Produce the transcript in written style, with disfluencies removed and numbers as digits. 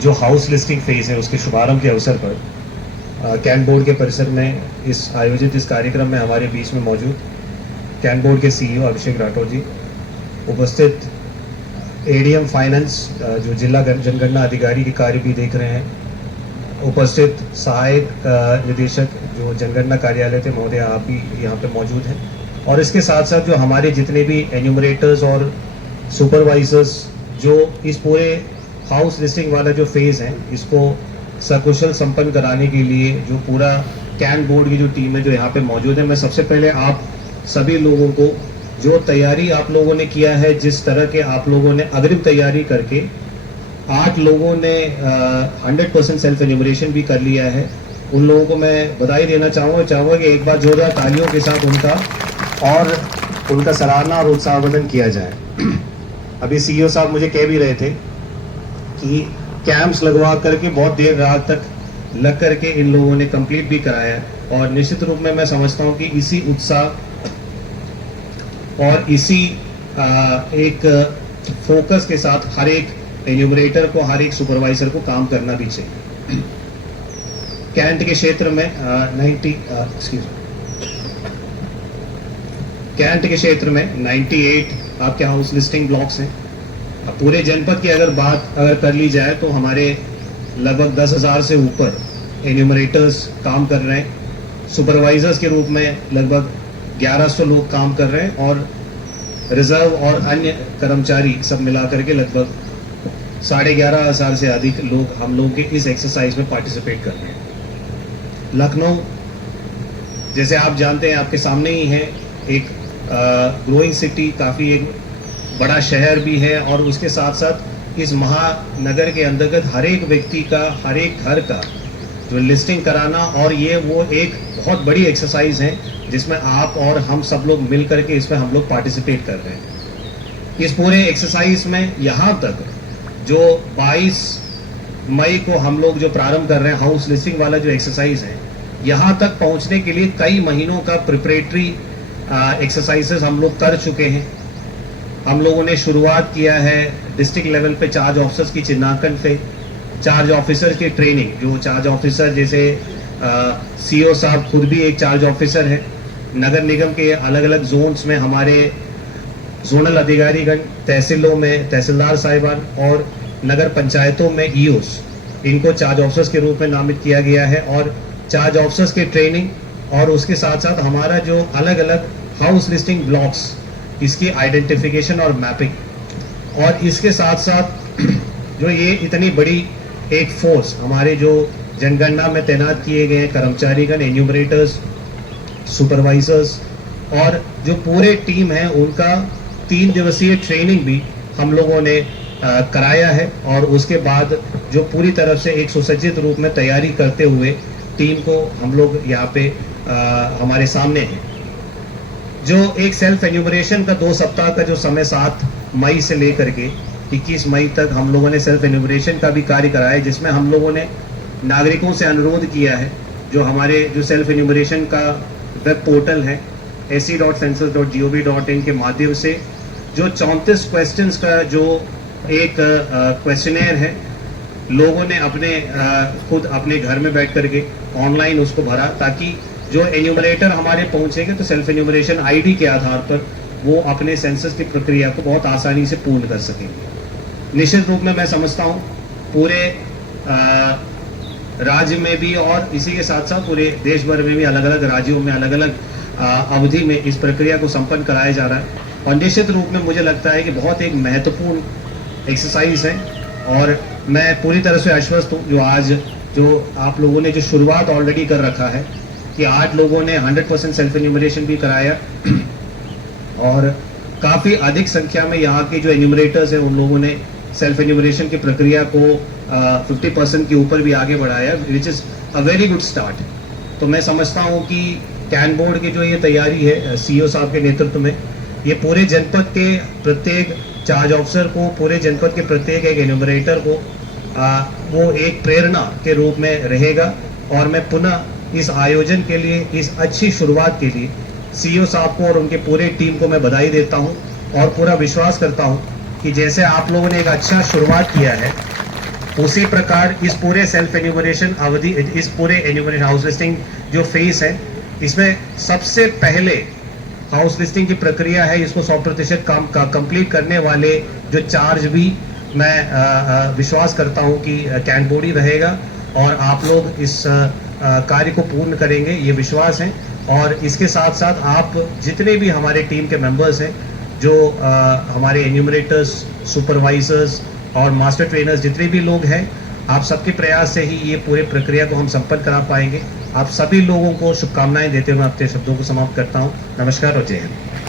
जो house listing phase है उसके शुभारंभ के अवसर पर कैंट बोर्ड के परिसर में इस कार्यक्रम में हमारे बीच में मौजूद कैंट बोर्ड के सीईओ अभिषेक राठौर जी, उपस्थित एडीएम फाइनेंस जो जिला जनगणना अधिकारी के कार्य भी देख रहे हैं, उपस्थित सहायक निदेशक जो जनगणना कार्यालय थे महोदय, आप भी यहाँ पे मौजूद हैं, और इसके साथ साथ जो हमारे जितने भी एन्यूमरेटर्स और सुपरवाइजर्स जो इस पूरे हाउस लिस्टिंग वाला जो फेज़ है इसको सकुशल संपन्न कराने के लिए जो पूरा कैंट बोर्ड की जो टीम है जो यहाँ पे मौजूद है, मैं सबसे पहले आप सभी लोगों को जो तैयारी आप लोगों ने किया है, जिस तरह के आप लोगों ने अग्रिम तैयारी करके 8 लोगों ने 100% सेल्फ एन्यूमरेशन भी कर लिया है, उन लोगों को मैं बधाई देना चाहूँगा कि एक बार जोरदार तालियों के साथ उनका सराहना और उत्साहवर्धन किया जाए। अभी सीईओ साहब मुझे कह भी रहे थे कि कैंप्स लगवा करके बहुत देर रात तक लग करके इन लोगों ने कंप्लीट भी कराया है, और निश्चित रूप में मैं समझता हूं कि इसी उत्साह और इसी एक फोकस के साथ हर एक एन्यूमरेटर को, हर एक सुपरवाइजर को काम करना भी चाहिए। कैंट के क्षेत्र में कैंट के क्षेत्र में 98 आपके हाउस लिस्टिंग ब्लॉक्स हैं। पूरे जनपद की अगर कर ली जाए तो हमारे लगभग 10,000 से ऊपर एन्यूमरेटर्स काम कर रहे हैं, सुपरवाइजर्स के रूप में लगभग 1100 लोग काम कर रहे हैं, और रिजर्व और अन्य कर्मचारी सब मिलाकर के लगभग 11,500 से अधिक लोग हम लोगों के इस एक्सरसाइज में पार्टिसिपेट कर रहे हैं। लखनऊ जैसे आप जानते हैं आपके सामने ही है, एक ग्रोइंग सिटी, काफ़ी एक बड़ा शहर भी है, और उसके साथ साथ इस महानगर के अंतर्गत हर एक व्यक्ति का, हर एक घर का जो लिस्टिंग कराना, और ये वो एक बहुत बड़ी एक्सरसाइज है जिसमें आप और हम सब लोग मिल करके इसमें हम लोग पार्टिसिपेट कर रहे हैं। इस पूरे एक्सरसाइज में यहाँ तक जो 22 मई को हम लोग जो प्रारंभ कर रहे हैं हाउस लिस्टिंग वाला जो एक्सरसाइज है, यहाँ तक पहुँचने के लिए कई महीनों का प्रिपरेटरी एक्सरसाइजेस हम लोग कर चुके हैं। हम लोगों ने शुरुआत किया है डिस्ट्रिक्ट लेवल पे चार्ज ऑफिसर्स की चिन्हांकन से, चार्ज ऑफिसर्स की ट्रेनिंग, जो चार्ज ऑफिसर जैसे सीईओ साहब खुद भी एक चार्ज ऑफिसर है, नगर निगम के अलग अलग जोन्स में हमारे जोनल अधिकारीगण, तहसीलों में तहसीलदार साहिबान और नगर पंचायतों में ईओस, इनको चार्ज ऑफिसर्स के रूप में नामित किया गया है, और चार्ज ऑफिसर्स की ट्रेनिंग और उसके साथ साथ हमारा जो अलग अलग हाउस लिस्टिंग ब्लॉक्स, इसकी आइडेंटिफिकेशन और मैपिंग, और इसके साथ साथ जो ये इतनी बड़ी एक फोर्स हमारे जो जनगणना में तैनात किए गए कर्मचारीगण, एन्यूमरेटर्स, सुपरवाइजर्स और जो पूरे टीम है, उनका 3 दिवसीय ट्रेनिंग भी हम लोगों ने कराया है, और उसके बाद जो पूरी तरफ से एक सुसज्जित रूप में तैयारी करते हुए टीम को हम लोग यहाँ पे हमारे सामने है। जो एक सेल्फ एन्यूमरेशन का 2 सप्ताह का जो समय 7 मई से लेकर के 21 मई तक हम लोगों ने सेल्फ एन्यूमरेशन का भी कार्य कराया है, जिसमें हम लोगों ने नागरिकों से अनुरोध किया है, जो हमारे जो सेल्फ एन्यूमरेशन का वेब पोर्टल है se.census.gov.in के माध्यम से जो 34 क्वेश्चंस का जो एक क्वेश्चनेयर है, लोगों ने खुद अपने घर में बैठ करके ऑनलाइन उसको भरा, ताकि जो एन्यूमरेटर हमारे पहुंचेंगे तो सेल्फ एन्यूमरेशन आईडी के आधार पर वो अपने सेंसस की प्रक्रिया को बहुत आसानी से पूर्ण कर सकेंगे। निश्चित रूप में मैं समझता हूं पूरे राज्य में भी और इसी के साथ साथ पूरे देश भर में भी अलग अलग राज्यों में अलग अलग अवधि में इस प्रक्रिया को संपन्न कराया जा रहा है, और निश्चित रूप में मुझे लगता है कि बहुत एक महत्वपूर्ण एक्सरसाइज है, और मैं पूरी तरह से आश्वस्त हूँ जो आज जो आप लोगों ने जो शुरुआत ऑलरेडी कर रखा है कि 8 लोगों ने 100% सेल्फ एन्यूमरेशन भी कराया, और काफ़ी अधिक संख्या में यहाँ के जो एन्यूमरेटर्स हैं उन लोगों ने सेल्फ एन्यूमरेशन की प्रक्रिया को 50% के ऊपर भी आगे बढ़ाया, which is a very good start. तो मैं समझता हूँ कि कैंट बोर्ड की जो ये तैयारी है सीईओ साहब के नेतृत्व में, ये पूरे जनपद के प्रत्येक चार्ज ऑफिसर को, पूरे जनपद के प्रत्येक एक एन्यूमरेटर को वो एक प्रेरणा के रूप में रहेगा, और मैं पुनः इस आयोजन के लिए, इस अच्छी शुरुआत के लिए सीईओ साहब को और उनके पूरे टीम को मैं बधाई देता हूं, और पूरा विश्वास करता हूं कि जैसे आप लोगों ने एक अच्छा शुरुआत किया है, उसी प्रकार इस पूरे सेल्फ एन्यूमरेशन अवधि, इस पूरे एन्यूमरेशन हाउस लिस्टिंग जो फेज है, इसमें सबसे पहले हाउस लिस्टिंग की प्रक्रिया है, इसको 100% काम का कंप्लीट करने वाले जो चार्ज भी मैं विश्वास करता हूं कि कैंटबोर्ड रहेगा और आप लोग इस कार्य को पूर्ण करेंगे, ये विश्वास है। और इसके साथ साथ आप जितने भी हमारे टीम के मेंबर्स हैं, जो हमारे एन्यूमरेटर्स, सुपरवाइजर्स और मास्टर ट्रेनर्स जितने भी लोग हैं, आप सबके प्रयास से ही ये पूरे प्रक्रिया को हम संपन्न करा पाएंगे। आप सभी लोगों को शुभकामनाएं देते हुए अपने शब्दों को समाप्त करता हूं। नमस्कार और जय हिंद।